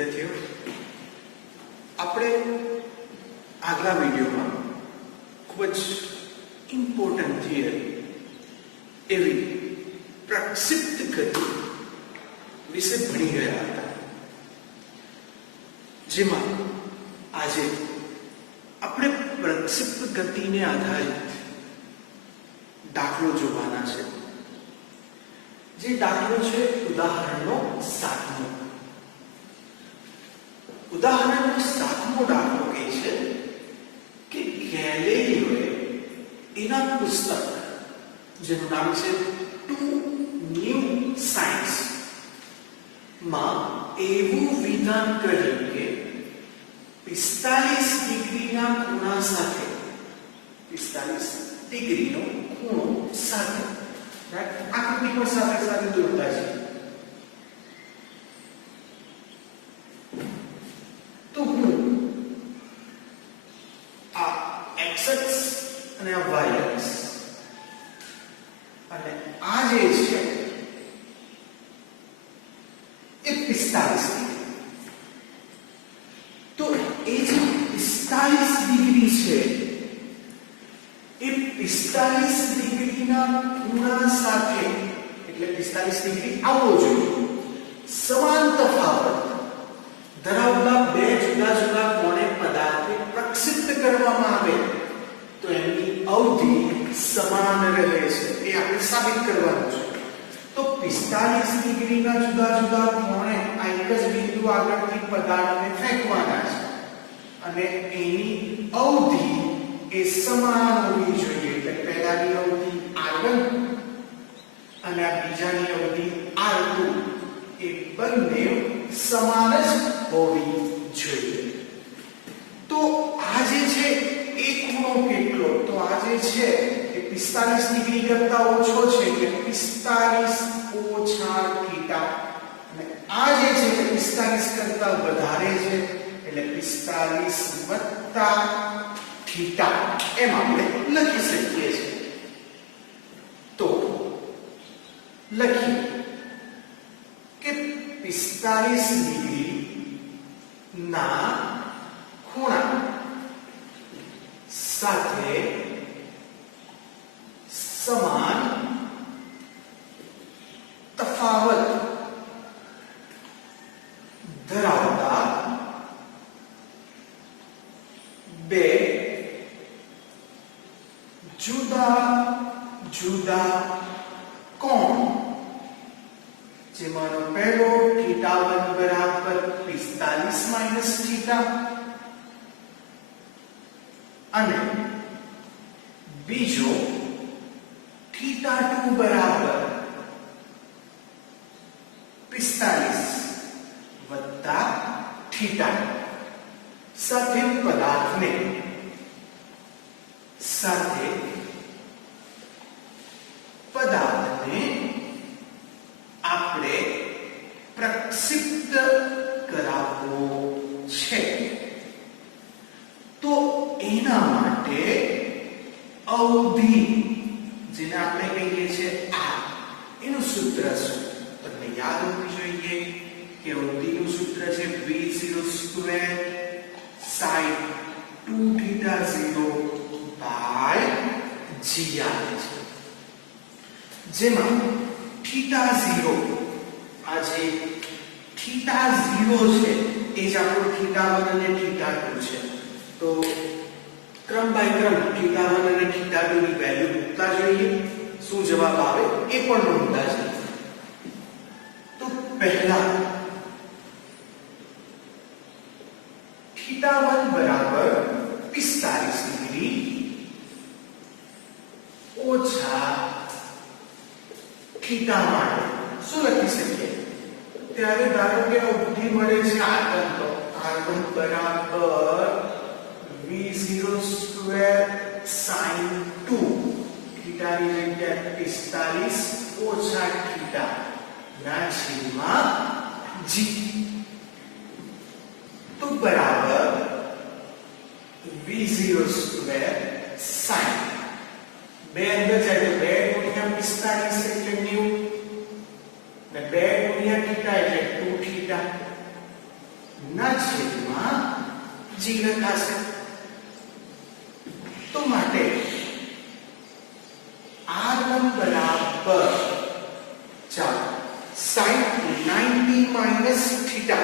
વિદ્યાર્થીઓ, આપણે આગલા વિડીયોમાં ખૂબ જ ઇમ્પોર્ટન્ટ થિયરી એવી પ્રક્ષિપ્ત ગતિ વિશે ભણી ગયા હતા, જેમાં આજે આપણે પ્રક્ષિપ્ત ગતિને આધારિત દાખલો જોવાના છે. જે દાખલો છે ઉદાહરણનો 7મો. ઉદાહરણનો 7મો દાખલો કહે છે કે ગેલેલિયોએ એના પુસ્તક જેનું નામ છે ટુ ન્યૂ સાયન્સ માં એવું વિધાન કર્યું કે 45 ડિગ્રીના ખૂણા સાથે 45 ડિગ્રીનો ખૂણો સાથે આકૃતિ પણ સાથે સાથે દોરતા છે. તો હું આ x અક્ષ અને આ y અક્ષ અને આ જે છે એ 45 ડિગ્રી. તો એ જે 45 ડિગ્રી છે એ 45 ડિગ્રીના ખૂણા સાથે એટલે 45 ડિગ્રી આવવો જોઈએ સમાન તફાવત ધરાવતા બે જુદા જુદા કોણે પદાર્થને પ્રક્ષિપ્ત કરવામાં આવે તો એની અવધિ સમાન રહે છે. એ આપણે સાબિત કરવાનું છે. તો 45 ડિગ્રીના જુદા જુદા કોણે આ એક જ બિંદુ આગળથી પદાર્થને ફેંકવાના છે અને એની અવધિ એ સમાન હોવી જોઈએ. એટલે પહેલાની અવધિ r1 અને આ બીજાની અવધિ r2 એ બંને સમાન જ હોવી જોઈએ. તો આ જે છે એ ખૂણો કેટલો? તો આ જે છે એ 45 ડિગ્રી કરતા ઓછો છે એટલે 45 ઓછા થીટા અને આ જે છે એ 45 કરતા વધારે છે એટલે 45 વત્તા થીટા એમ આપણે લખી શકીએ છીએ. તો લખીએ કે 45 ડિગ્રી ના ખૂણા સાથે સમાન તફાવત ધરાવતા બે જુદા જુદા કોણ જેમાંનો પહેલો θ1 બરાબર 45 માઈનસ થીટા અને બીજો θ2 બરાબર 45 વત્તા થીટા સાથે પદાર્થને આપણે પ્રક્ષિપ્ત કરાવવો છે. તો એના માટે અવધિ જેને આપણે કહીએ છીએ આ એનું સૂત્ર શું તમને યાદ હોવું જોઈએ કે અવધિનું સૂત્ર છે v0 square sin 2θ0 by g આવે છે, જેમાં θ0 આ જે θ0 છે એ જ આપણો θ1 અને θ2 છે. તો ક્રમ બાય ક્રમ θ1 અને θ2 ની વેલ્યુ મૂકતા જોઈએ. શું જવાબ આવે એ પણ નોંધતા જઈએ. તો પહેલા θ1 બરાબર 45 ડિગ્રી ઓછા થીટા માટે શું લખી શકીએ? ત્યારે ધારો કે અવધિ મળે છે r1, તો r1 બરાબર v0 સ્ક્વેર sin 2 થીટાની જગ્યાએ 45 ઓછા થીટા ના છેદમાં g. તો બરાબર v0 સ્ક્વેર sin બે અંદર જાય તો 2 ગુણ્યા 45 એટલે 90 ને 2 ગુણ્યા થીટા એટલે 2 થીટા ના છેદમાં g લખાશે. તો માટે r1 બરાબર ચાલો sin 90 minus theta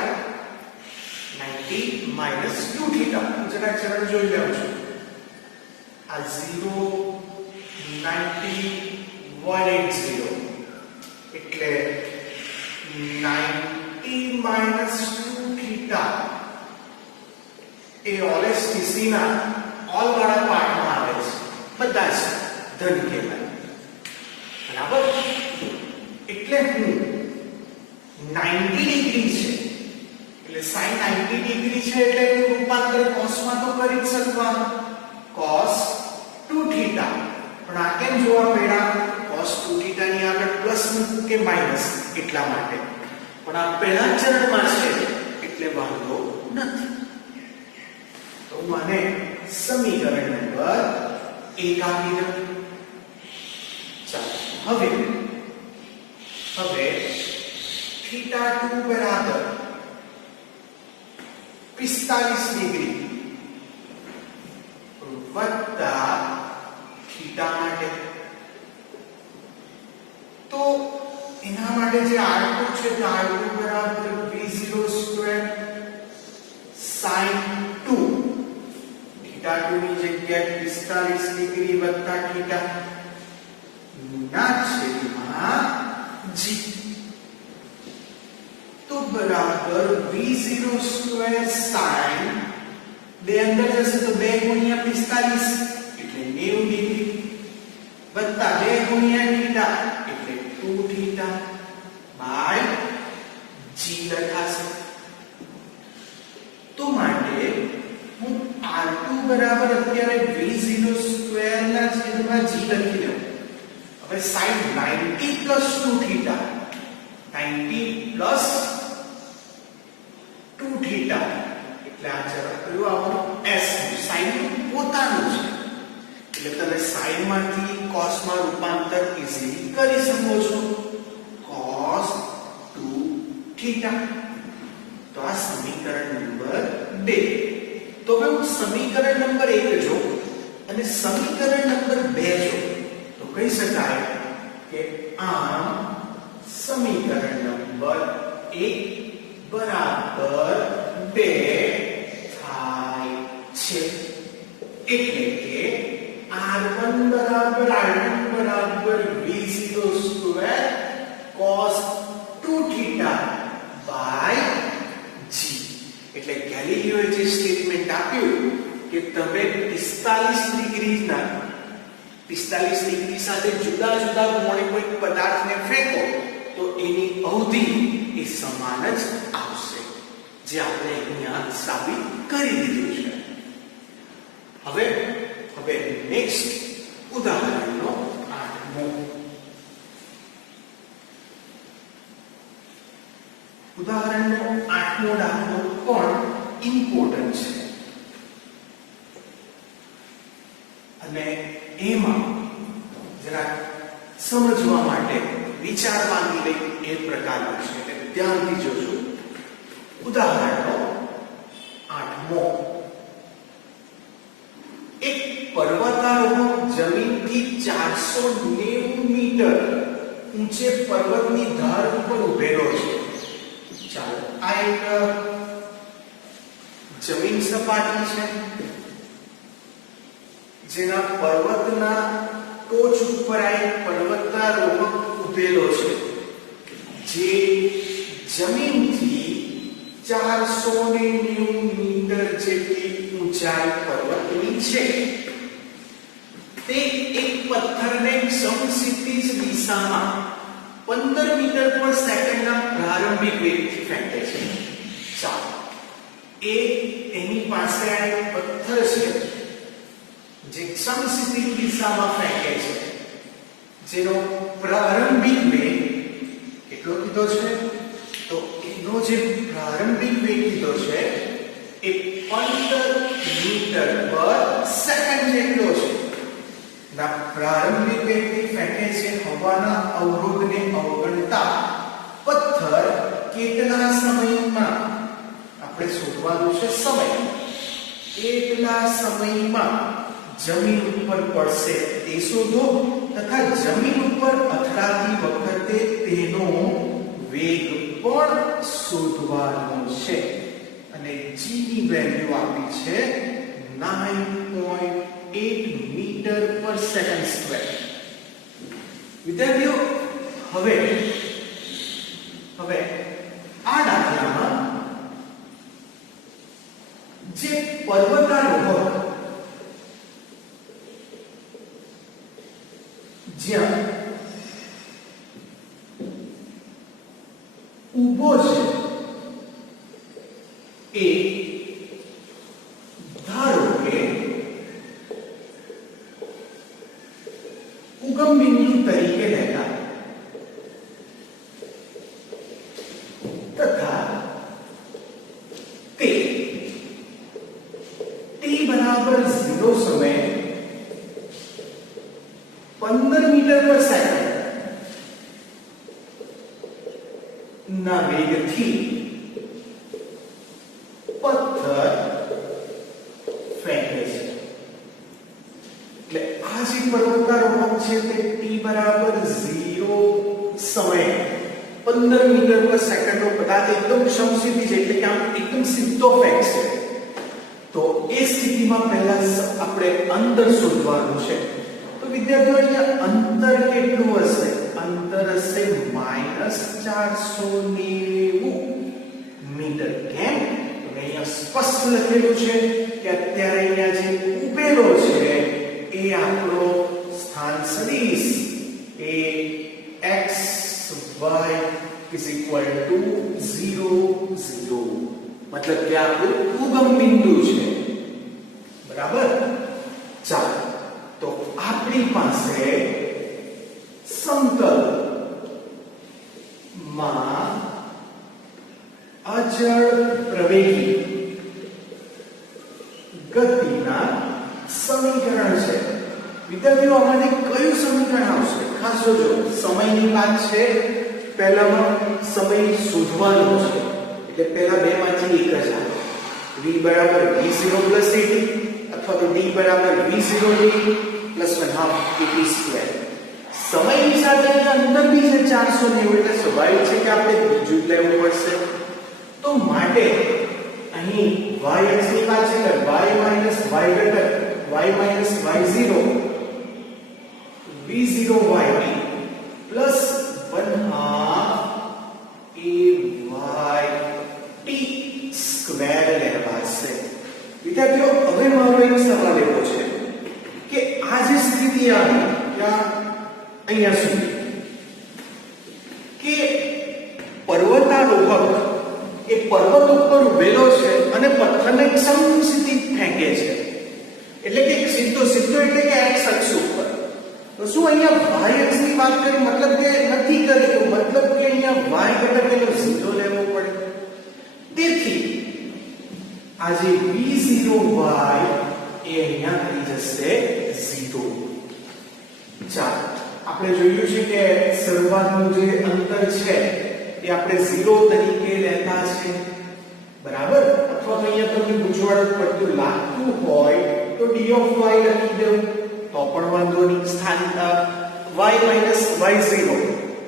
90 minus 2 theta જરા ચરણ જોઈ લેવું છું. આ 0 90 180 એટલે 90 minus 2 theta એ OLSTC ના ઓલ વાળા પાર્ટમાં આવે છે. બધા જ ધન કહેવાય. બરાબર. એટલે હું 90 ડિગ્રી છે એટલે sin 90 ડિગ્રી છે એટલે એનું રૂપાંતર cos માં તો કરી જ શકવાનું. cos 2 theta પણ આ કેમ જોવા મળ્યા? cos 2 theta ની આગળ પ્લસ મૂકું કે માઈનસ એટલા માટે. પણ આ પહેલા ચરણમાં છે એટલે વાંધો નથી. તો મને સમીકરણ નંબર 1 આપી દો. ચાલો હવે થીટા 2 બરાબર 45 ડિગ્રી વત્તા થીટા માટે તો એના માટે જે r2 છે તો r2 બરાબર v0 સ્ક્વેર sin 2 થીટા 2 ની જગ્યાએ 45 ડિગ્રી વત્તા થીટા ના છેદમાં g તો બરાબર v0 સ્ક્વેર sin બે અંદર જશે તો 2 ગુણ્યા 45 એટલે 90 ડિગ્રી વત્તા 2 ગુણ્યા થીટા એટલે 2 થીટા બાય g લખાશે. તો માટે હું r2 બરાબર અત્યારે v0 સ્ક્વેર ના છેદમાં g લખી દઉં. હવે sin 90 plus 2 theta 90 plus 2 theta એટલે આ ચરણ કયું આવવાનું? s sin પોતાનું છે એટલે તમે sin માંથી cos માં રૂપાંતર ઈઝીલી કરી શકો છો. cos 2 theta તો આ સમીકરણ નંબર 2. તો હવે હું સમીકરણ નંબર 1 જો અને સમીકરણ નંબર 2 જો તો કહી શકાય કે આમ સમીકરણ નંબર 1 બરાબર 2 થાય છે. એટલે કે r1 બરાબર r2 બરાબર v0 square cos 2 theta by g. એટલે ગેલિલિયોએ જે સ્ટેટમેન્ટ આપ્યું કે તમે 45 ડિગ્રી સાથે જુદા જુદા કોણે કોઈ પદાર્થને ફેંકો તો એની અવધિ એ સમાન જ આવશે, જે આપણે અહીંયા સાબિત કરી દીધું છે. હવે નેક્સ્ટ ઉદાહરણનો 8મો દાખલો પણ ઇમ્પોર્ટન્ટ છે અને એમાં જરા સમજવા માટે વિચારવાની લઈ એ પ્રકારનું છે એટલે ધ્યાનથી જોજો. ઉદાહરણનો 8મો. એક પર્વતારોહક જમીનથી 490 મીટર ઊંચે પર્વતની ધાર ઉપર ઉભેલો છે. ચાલો આ એક જમીન સપાટી છે જેના પર્વતના ટોચ ઉપર આ એક પર્વતારોહક ઉભેલો છે જે જમીનથી 490 મીટર જેટલી ઊંચાઈ પર્વતની છે. તે એક પથ્થરને સમક્ષિતિજ દિશામાં 15 મીટર પર સેકન્ડના પ્રારંભિક વેગથી ફેંકે છે. ચાલો એની પાસે આ એક પથ્થર છે જે સમક્ષિતિજ દિશામાં ફેંકે છે જેનો પ્રારંભિક વેગ કેટલો કીધો છે તો એનો જે પ્રારંભિક વેગ કીધો છે એ 15 મીટર પર સેકન્ડ જેટલો છે. ના પ્રારંભિક વેગથી ફેંકે છે હવાના અવરોધને અવગણતા પથ્થર કેટલા સમયમાં આપણે શોધવાનું છે સમય. કેટલા સમયમાં જમીન ઉપર પડશે તે શોધો તથા જમીન ઉપર અથડાતી વખતે તેનો વેગ પણ શોધવાનો છે. અને g ની વેલ્યુ આપી છે 9.8 મીટર પર સેકન્ડ સ્ક્વેર. વિદ્યાર્થીઓ હવે આ દાખલામાં જે પર્વતારોહક જ્યાં ઊભો છે એ ધારો કે ઉગમ બિંદુ તરીકે લેતા તથા તે t બરાબર 0 સમયે 15 મીટર પર સેકન્ડ ના વેગથી પથ્થર ફેંકે છે. એટલે આ જે પર્વતારોહક છે તે t બરાબર 0 સમયે 15 મીટર પર સેકન્ડ નો પદાર્થ એકદમ સમસીધી છે, એટલે કે આમ એકદમ સીધો ફેંકશે. તો એ સ્થિતિમાં પહેલા આપણે અંતર શોધવાનું છે. તો વિદ્યાર્થીઓ અહીંયા અંતર કેટલું હશે? અંતર હશે -490 મીટર. કેમ? તો અહીંયા સ્પષ્ટ લખેલું છે કે અત્યારે અહીંયા જે ઉભેલો છે એ આપણો સ્થાન સદિશ એ x y = 0 0, મતલબ કે આપણું ઉગમ બિંદુ છે. બરાબર. ચાલો તો આપણી પાસે સમતલ માં અચળ પ્રવેગી ગતિના સમીકરણ છે. વિદ્યાર્થીઓ આમાંથી કયું સમીકરણ આવશે? ખાસ જોજો, સમયની વાત છે. પહેલામાં સમય શોધવાનો છે, એટલે પહેલા બે માંથી એક જ આવે. v બરાબર v0 + at અથવા તો d બરાબર v0d + 1/2 at². સમયની સાથે અંતર બી છે 490, એટલે સ્વાભાવિક છે કે આપણે બીજું જ લેવું પડશે. તો માટે અહીં y અક્ષ ની વાત છે, y - y ઘટક y - y0 v0yd + 1/2 at² લેવાશે. વિદ્યાર્થીઓ હવે મારો એક સવાલ એવો છે કે આ જે સ્થિતિ આવી ત્યાં અહીંયા સુધી કે પર્વતારોહક એ પર્વત ઉપર ઉભેલો છે અને પથ્થરને સમસીધી ફેંકે છે, એટલે કે સીધો એટલે કે x અક્ષ ઉપર. તો શું અહીંયા y અક્ષની વાત કરી? મતલબ કે નથી કરી. તો મતલબ કે અહીંયા y ઘટક એનો સીધો લેવો પડે. તેથી આ જે v0y એ અહીંયા થઈ જશે 0. ચાલો આપણે જોયું છે કે શરૂઆતનું જે અંતર છે એ આપણે 0 તરીકે લેતા છે. બરાબર. અથવા તો અહીંયા તમને ગૂંચવણ પડતું લાગતું હોય તો d of y લખી દો તો પણ વાંધો નહીં. સ્થાન y - y0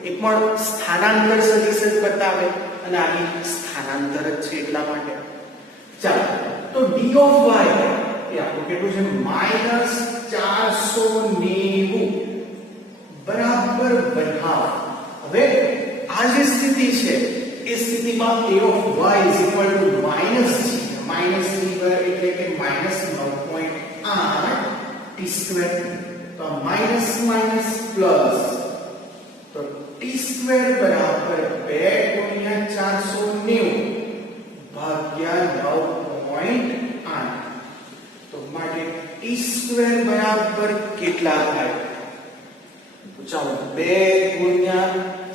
એ પણ સ્થાનાંતર સદિશ જ બતાવે અને આ સ્થાનાંતર જ છે એટલા માટે. ચાલો તો d of y એ આપણું કેટલું છે? -490 બરાબર 1/2. હવે આ જે સ્થિતિ છે એ સ્થિતિમાં a of y = -g એટલે કે -9.8 t². તો માઈનસ માઈનસ પ્લસ, તો t² બરાબર 2 * 490 ભાગ્યા 9.8. તો માટે t² બરાબર કેટલા થાય? તો ચાલો 2 *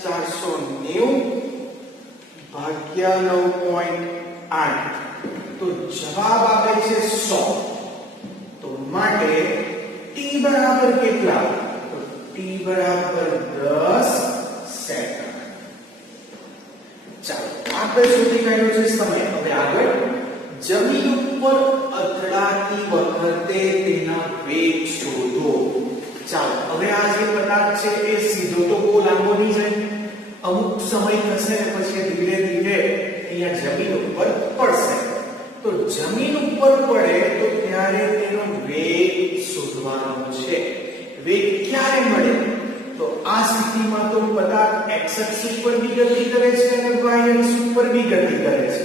490 ભાગ્યા 9.8. તો જવાબ આવે છે 100. તો માટે t બરાબર કેટલા? તો t બરાબર 10 સેકન્ડ. ચાલો આપણે શોધી કાઢ્યો છે સમય. હવે આગળ જમીન ઉપર અથડાતી વખતે તેના વેગ શોધો. ચાલો હવે આ જે પદાર્થ છે એ સીધો તો બહુ લાંબો નહીં જાય, અમુક સમય થશે ને પછી ધીરે ધીરે અહીંયા જમીન ઉપર પડશે. તો જમીન ઉપર પડે તો ત્યારે તેનો વેગ શોધવાનો છે. વેગ ક્યારે મળે? તો આ સ્થિતિમાં તો પદાર્થ x અક્ષ ઉપર બી ગતિ કરે છે અને y અક્ષ ઉપર બી ગતિ કરે છે.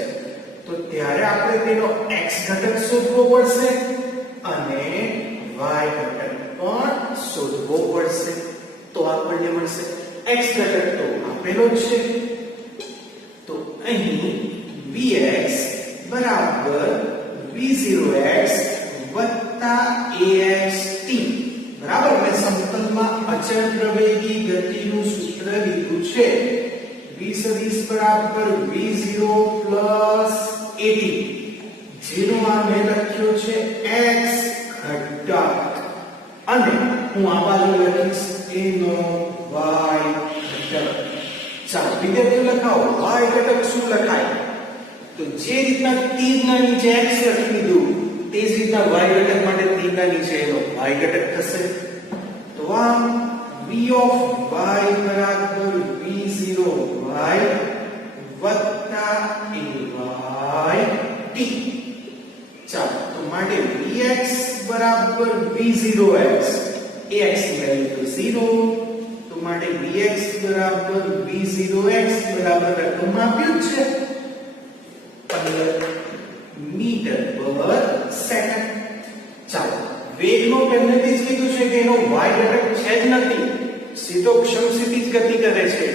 તો ત્યારે આપણે તેનો x ઘટક શોધવો પડશે અને y ઘટક પણ શોધવો પડશે. તો આપણને મળશે x ઘટક તો આપેલો જ છે. તો અહીં vx બરાબર v0x axt. બરાબર, મેં સમતલમાં અચળ પ્રવેગી ગતિનું સૂત્ર લીધું છે. v સદિશ બરાબર v0 at, જેનો આ મેં લખ્યો છે x ઘટક, અને હું આ બાજુ લખીશ એનો y ઘટક. ચાલો વિદ્યાર્થીઓ લખાવો, y ઘટક શું લખાય? તો જે રીતના તીરના નીચે x લખી દીધું તે જ રીતના y ઘટક માટે તીરના નીચે એનો y ઘટક થશે. તો આ v of y બરાબર v0y વત્તા ayt. ચાલો તો માટે vx બરાબર v0x, ax ની વેલ્યુ તો 0. તો માટે vx બરાબર v0x બરાબર રકમમાં આપ્યું છે 15 મીટર પર સેકન્ડ. ચાલો વેગનો પહેલેથી જ કીધું છે કે એનો y ઘટક છે જ નથી, સીધો ક્ષમસ્થિતિ જ ગતિ કરે છે.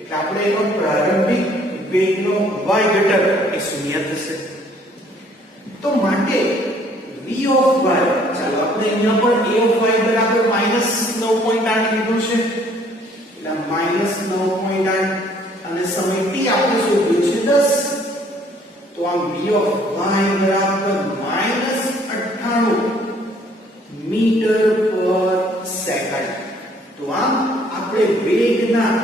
એટલે આપણે એનો પ્રારંભિક વેગનો y ઘટક એ શૂન્ય થશે. તો માટે v of y, ચાલો આપણે અહીંયા પણ a of y બરાબર -9.8 લીધું છે. એટલે -9.8 અને સમય t આપણે શોધ્યો છે 10. તો આ v of y બરાબર -98 મીટર પર સેકન્ડ. તો આમ આપણે વેગના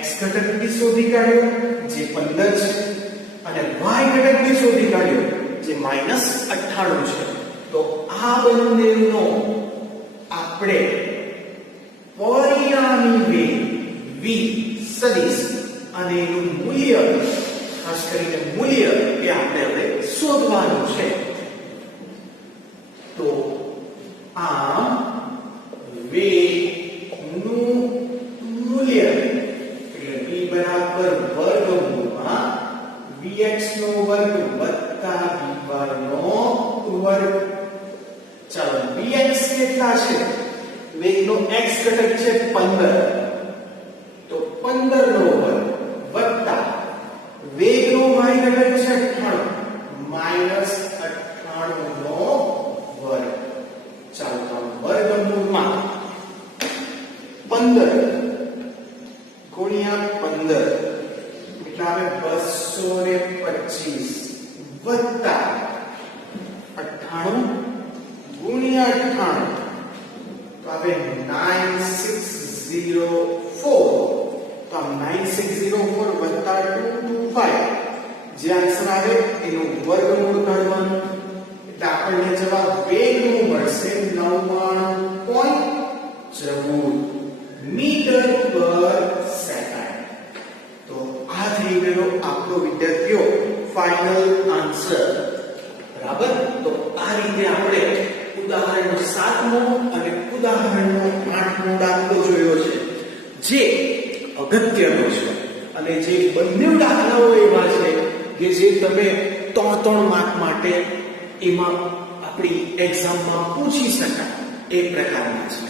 x ઘટક બી શોધી કાઢ્યો જે 15 છે અને y ઘટક બી શોધી કાઢ્યો જે -98 છે. તો આ બંનેનો આપણે પરિણામી વેગ v સદિશ અને એનું મૂલ્ય, ખાસ કરીને મૂલ્ય એ આપણે હવે શોધવાનું છે. તો આમ વેગનું મૂલ્ય એટલે v બરાબર વર્ગમૂળમાં vx નો વર્ગ વત્તા vy નો વર્ગ. ચાલો vx કેટલા છે? વેગનો x ઘટક છે 15, તો 15 નો વર્ગ વત્તા વેગનો y ઘટક છે 98 -98 નો વર્ગ. ચાલો તો વર્ગમૂળમાં 15 ગુણ્યા 15 એટલે આવે 225 વત્તા 98 ગુણ્યા 98 તો આવે 9604. તો આ 9604 વત્તા 225 જે આન્સર આવે એનું વર્ગમૂળ કાઢવાનું. એટલે આપણને જવાબ વેગનું મળશે 99.14 મીટર પર સેકન્ડ. તો આ થઈ ગયો આપણો વિદ્યાર્થીઓ ફાઇનલ આન્સર. બરાબર, તો આ રીતે આપણે ઉદાહરણ 7મો અને ઉદાહરણનો 8મો દાખલો જોયો છે જે અગત્યનો છે અને જે બંને દાખલાઓ એવા છે કે જે તમે 3 માર્ક માટે એમાં આપણી એક્ઝામમાં પૂછી શકાય એ પ્રકારના છે.